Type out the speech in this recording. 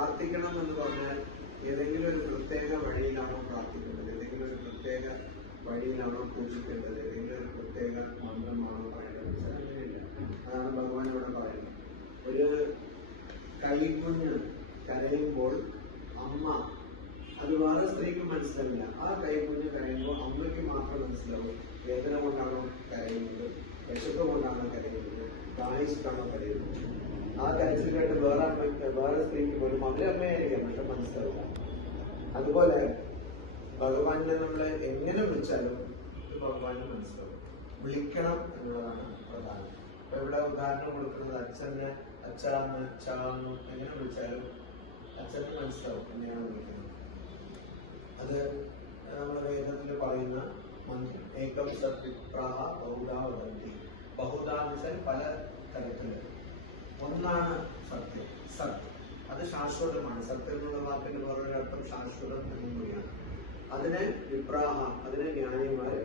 പ്രാർത്ഥിക്കണം എന്ന് പറഞ്ഞാൽ ഏതെങ്കിലും ഒരു പ്രത്യേക വഴിയിലാണോ പ്രാർത്ഥിക്കേണ്ടത്, ഏതെങ്കിലും ഒരു പ്രത്യേക വഴിയിലാണോ പൂജിക്കേണ്ടത്, ഏതെങ്കിലും ഒരു പ്രത്യേക മന്ത്രമാണോ പറയേണ്ടത്? അങ്ങനെയില്ല. അതാണ് ഭഗവാൻ ഇവിടെ പറയുന്നത്. ഒരു കൈക്കുഞ്ഞ് കരയുമ്പോൾ അമ്മ, അത് വേറെ സ്ത്രീക്ക് മനസ്സിലാവില്ല. ആ കൈക്കുഞ്ഞ് കരയുമ്പോൾ അമ്മയ്ക്ക് മാത്രം മനസ്സിലാവും വേദന കൊണ്ടാണോ കരയുന്നത്, വിശപ്പ് കൊണ്ടാണോ കരയുന്നത്, ദാഹിച്ചിട്ടാണോ കരയുന്നത്. ആ കരച്ചിൽ കേട്ട് വേറെ സ്ത്രീക്ക് പോലും അവരെ അമ്മയായിരിക്കാം, പക്ഷെ മനസ്സിലാവില്ല. അതുപോലെ ഭഗവാനെ നമ്മൾ എങ്ങനെ വിളിച്ചാലും ഭഗവാന് മനസ്സിലാവും. വിളിക്കണം എന്നുള്ളതാണ് പ്രധാനം. അപ്പൊ ഇവിടെ ഉദാഹരണം കൊടുക്കുന്നത് അച്ഛനെ അച്ഛാന്ന് ചാന്ന് എങ്ങനെ വിളിച്ചാലും അച്ഛന് മനസ്സിലാവും എങ്ങനെയാണ് വിളിക്കുന്നത്. അത് നമ്മുടെ വേദത്തിൽ പറയുന്ന മന്ത്രം ഏകം സത് വിപ്രാഹ ബഹുധാ വദന്തി. ബഹുധാ എന്ന് വെച്ചാൽ പല തരത്തില്. ഒന്നാണ് സത്യം, സത്. അത് ശാശ്വതമാണ്. സത്യം എന്നുള്ള വാക്കിന് വേറൊരർത്ഥം ശാശ്വതം എന്നും കൂടിയാണ്. അതിനെ വിപ്രാഹ, അതിനെ ജ്ഞാനിമാര്